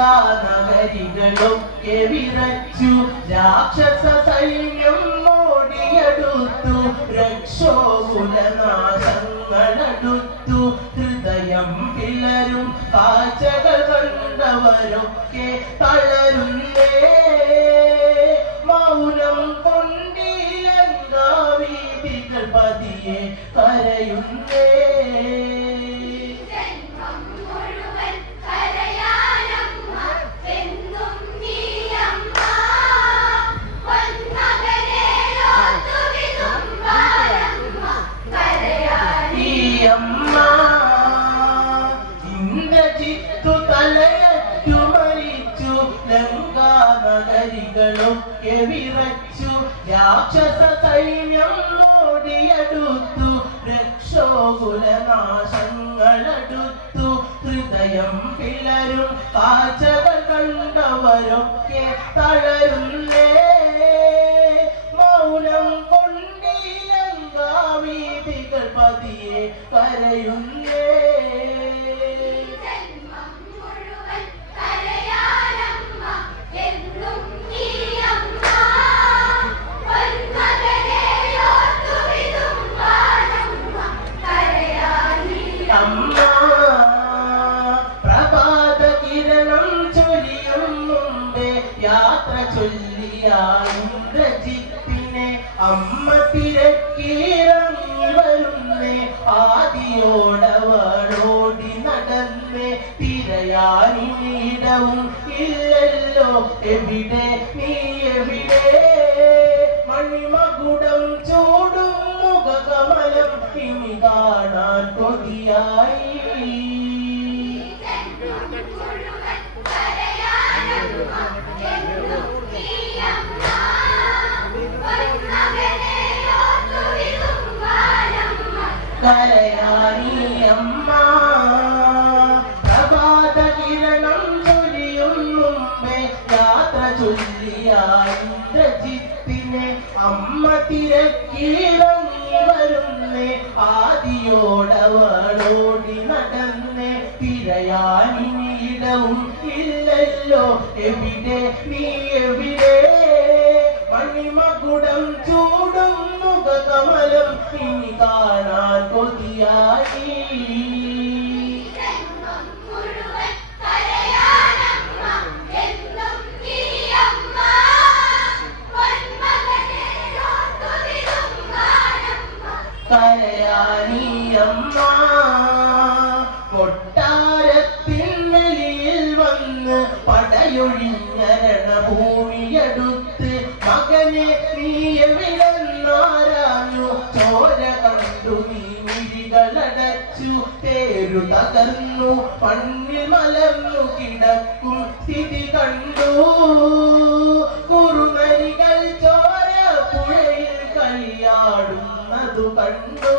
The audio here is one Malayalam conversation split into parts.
നഗരികളൊക്കെ വിറച്ചു രാക്ഷസ സൈന്യം ഓടിയെടുത്തു രക്ഷോകുലനാശങ്ങളടുത്തു ഹൃദയം പിളരും കാഴ്ചകൾ കണ്ടവരൊക്കെ തളരുന്നേ മൗനം കൊണ്ടിലങ്കാവീതികൾ പതിയെ കരയുന്നേ ഇന്ദ്രജിത്തു തലയറ്റു മരിച്ചു ലങ്കാ നഗരികളൊക്കെ വിറച്ചു രാക്ഷസ സൈന്യം ഓടിയെടുത്തു രക്ഷോകുലനാശങ്ങളടുത്തു ഹൃദയം പിളരും കാഴ്ചകൾ കണ്ടവരൊക്കെ തളരുന്നേ മൗനം കൊണ്ടിലങ്കാവീതികൾ പതിയെ കരയുന്നേ പ്രഭാത കിരണം ചൊരിയും മുമ്പേ യാത്ര ചൊല്ലിയ ഇന്ദ്രജിത്തിനെ അമ്മ തിരക്കിറങ്ങി വരുന്നേ ആദിയോടവളോടി നടന്നേ തിരയാനിടവും ഇല്ലല്ലോ എവിടെ നീ എവിടെ മണിമകുടം ചൂടും മുഖകമലം ഇനി കാണാൻ കൊതിയായി കരയാനി അമ്മ പ്രഭാത കിരണം ചൊരിയും മുമ്പേ യാത്ര ചൊല്ലിയ ഇന്ദ്രജിത്തിനെ അമ്മ തിരക്കിറങ്ങി വരുന്നേ ആദിയോടവളോടി നടന്നേ തിരയാനിടവും ഇല്ലല്ലോ എവിടെ നീ എവിടെ മണിമകുടം ചൂടും മുഖകമലം ഇനി കാണാൻ കൊതിയായി കരയാനി അമ്മ കൊട്ടാരത്തിൻ വെളിയിൽ വന്ന് പടയൊഴിഞ്ഞ രണഭൂമിയെടുത്ത് മകനെ നീ എവിടെന്നാരാഞ്ഞു ചോര കണ്ടു നീ മിഴികളടച്ചു തേരു തകർന്നു മണ്ണിൽ മലർന്നു കിടക്കും സ്ഥിതി കണ്ടു കുറുനരികൾ ചോര പുഴയിൽ കളിയാടുന്നതു കണ്ടു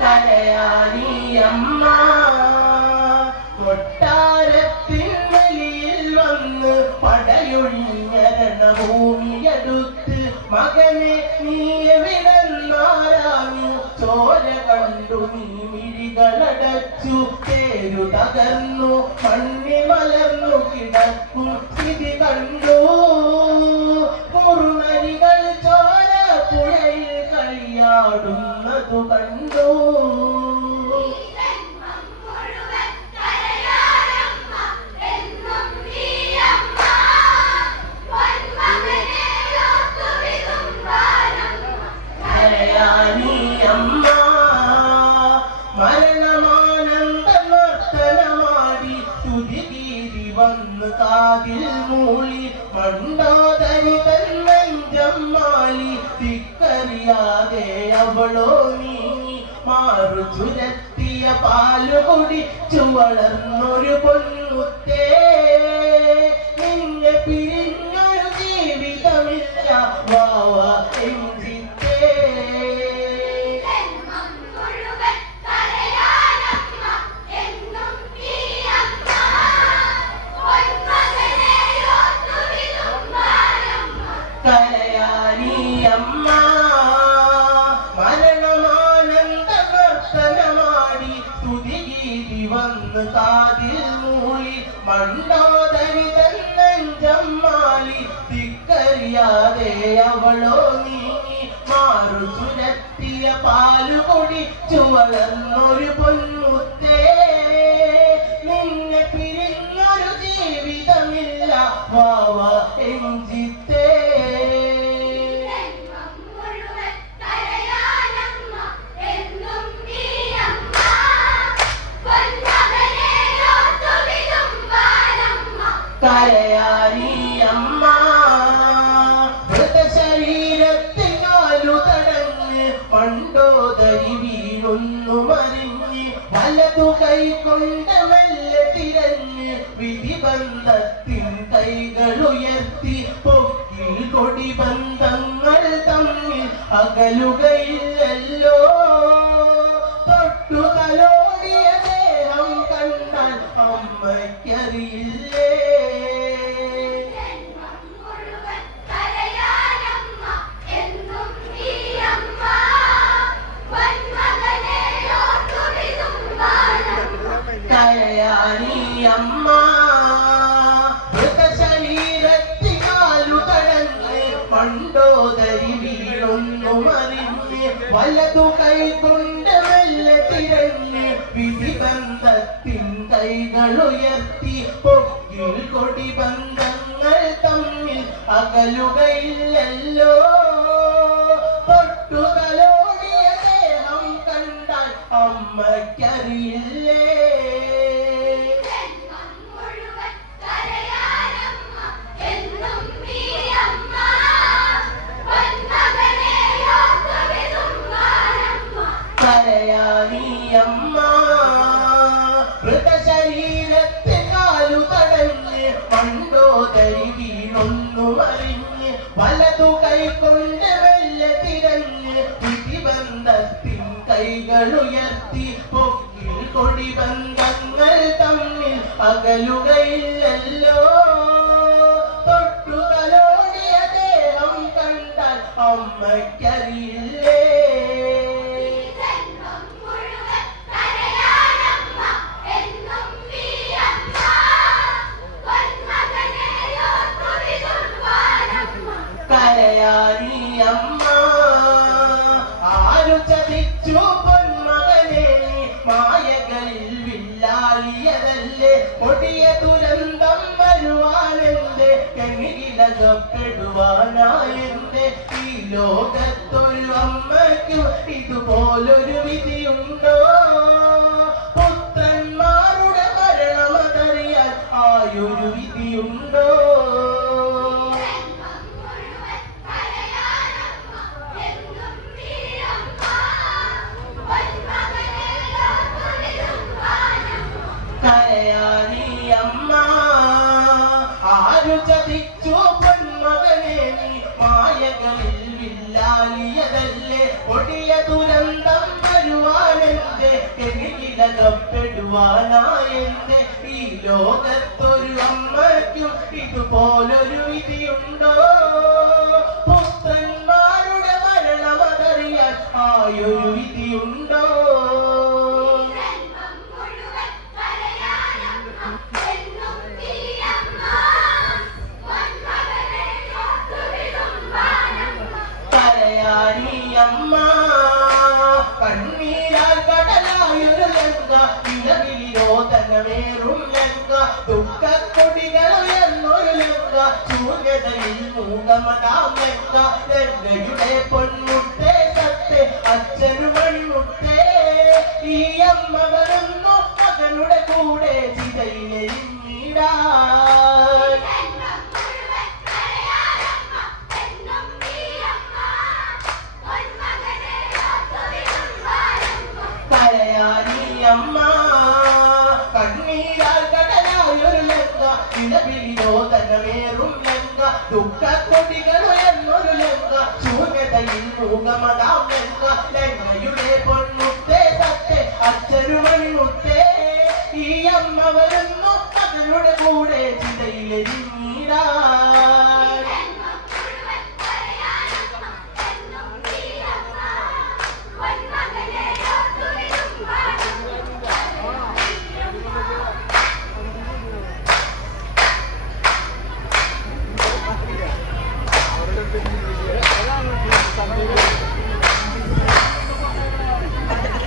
കരയാനി അമ്മ കൊട്ടാരത്തിൻ വെളിയിൽ വന്ന് പടയൊഴിഞ്ഞ രണഭൂമിയെടുത്ത് മകനെ നീ എവിടെന്നാരാഞ്ഞു ചോര കണ്ടു നീ മിഴികളടച്ചു തേരു തകർന്നു മണ്ണി മലർന്നു കിടക്കും സ്ഥിതി കണ്ടു കുറുനരികൾ ചോര പുഴയിൽ കളിയാടുന്നതു കണ്ടു അമ്മ മരണമാനന്ദ നർത്തനമാടി തുതികീരി വന്ന് കാതിൽ മൂളി മണ്ടോദരി തന്നെഞ്ചമ്മാലി തിക്കറിയാതെ അവളോ നീങ്ങി മാറു ചുരത്തിയ പാലു കുടിച്ചു വളർന്നൊരു പൊന്മുത്തേ നിന്നെ പിരിഞ്ഞൊരു ജീവിതമില്ല വാവ അമ്മ മരണമാനന്ദ നർത്തനമാടി സ്തുതിഗീതി വന്ന് കാതിൽ മൂളി മണ്ടോദരി തന്നഞ്ചമ്മാലി തിക്കറിയാതെ അവളോ നീങ്ങി മാറു ചുരത്തിയ പാലു കുടിച്ചു വളർന്നൊരു പൊന്മുത്തേ നിന്നെ പിരിഞ്ഞൊരു ജീവിതമില്ല വാവ എഞ്ചിത്തേ കരയാരി അമ്മ മൃതശരീരത്തിനാലു തടഞ്ഞ് പണ്ടോദരി വീണൊന്നു മറിഞ്ഞ് വലതു കൈകൊണ്ട് മെല്ലെ തിരഞ്ഞ് വിധിബന്ധത്തിൻ കൈകളുയർത്തി പൊക്കിൽ കൊടിബന്ധങ്ങൾ തമ്മിൽ അകലുകയില്ലല്ലോ തൊട്ടു തലോടിയ ദേഹം കണ്ടാൽ അമ്മയ്ക്കറിയില്ലേ കരയാനി അമ്മ മൃതശരീരത്തിനാലു തടഞ്ഞ് പണ്ടോദരി വീണൊന്നു മറിഞ്ഞ് വലതു കൈകൊണ്ട് മെല്ലെ തിരഞ്ഞ് വിധിബന്ധത്തിൻ കൈകളുയർത്തി പൊക്കിൽ കൊടിബന്ധങ്ങൾ തമ്മിൽ അകലുകയില്ലല്ലോ തൊട്ടു തലോടിയ ദേഹം കണ്ടാൽ അമ്മയ്ക്കറിയില്ലേ കരയാനി അമ്മ മൃതശരീരത്തിനാലു തടഞ്ഞ് പണ്ടോദരി വീണൊന്നു മറിഞ്ഞ് വലതു കൈകൊണ്ട് മെല്ലെ തിരഞ്ഞ് വിധിബന്ധത്തിൻ കൈകളുയർത്തി പൊക്കിൽ കൊടിബന്ധങ്ങൾ തമ്മിൽ അകലുകയില്ലല്ലോ തൊട്ടു തലോടിയ ദേഹം കണ്ടാൽ അമ്മയ്ക്കറിയില്ലേ കരയാനി അമ്മ ആരു ചതിച്ചു പൊന്മകനെ മായകളിൽ വില്ലാളിയതല്ലേ കൊടിയ ദുരന്തം വരുവാനെന്റെ കെണിയിലകപ്പെടുവാനായെന്റെ ഈ ലോകത്തൊരു അമ്മയ്ക്കും ഇതുപോലൊരു വിധിയുണ്ടോ പുത്രന്മാരുടെ മരണമതറിയാൻ ആയൊരു വിധിയുണ്ടോ കരയാനി അമ്മ ആരു ചതിച്ചു പൊന്മകനെ നീ മായകളിൽ വില്ലാളിയതല്ലേ ഒടിയ ദുരന്തം വരുവാനെന്റെ കെണിയിലകപ്പെടുവാനായെന്റെ ഈ ലോകത്തൊരു അമ്മയ്ക്കും ഇതുപോലൊരു വിധിയുണ്ടോ പുത്രന്മാരുടെ മരണമതറിയാൻ ആയൊരു വിധിയുണ്ടോ അമ്മ കണ്ണീരാൽ കടലായൊരു ലങ്ക ഇലവിരോധനമേറും ലങ്ക ദുഃഖക്കൊടികളുയർന്നൊരു ലങ്ക ശൂന്യതയിൽ മൂകമതാം ലങ്ക ലങ്കയുടെ പൊന്മുട്ടേ സത്തെ അച്ഛനു മണിമുട്ടേ ഈ അമ്മ വരുന്നു മകനുടെ കൂടെ ചിതയിലെരിഞ്ഞിടാൻ കരയാനി അമ്മ കണ്ണീരാൽ കടലായൊരു ലങ്ക ഇലവിരോധനമേറും ലങ്ക ദുഃഖക്കൊടികളുയർന്നൊരു ലങ്ക ശൂന്യതയിൽ മൂകമതാം ലങ്ക ലങ്കയുടെ പൊന്മുട്ടേ സത്തെ അച്ഛനു മണിമുട്ടേ ഈ അമ്മ വരുന്നു മകനുടെ കൂടെ ചിതയിലെരിഞ്ഞിടാൻ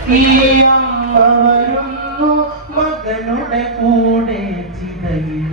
ഈ അമ്മ വരുന്നു മകനുടെ കൂടെ ചിതയിൽ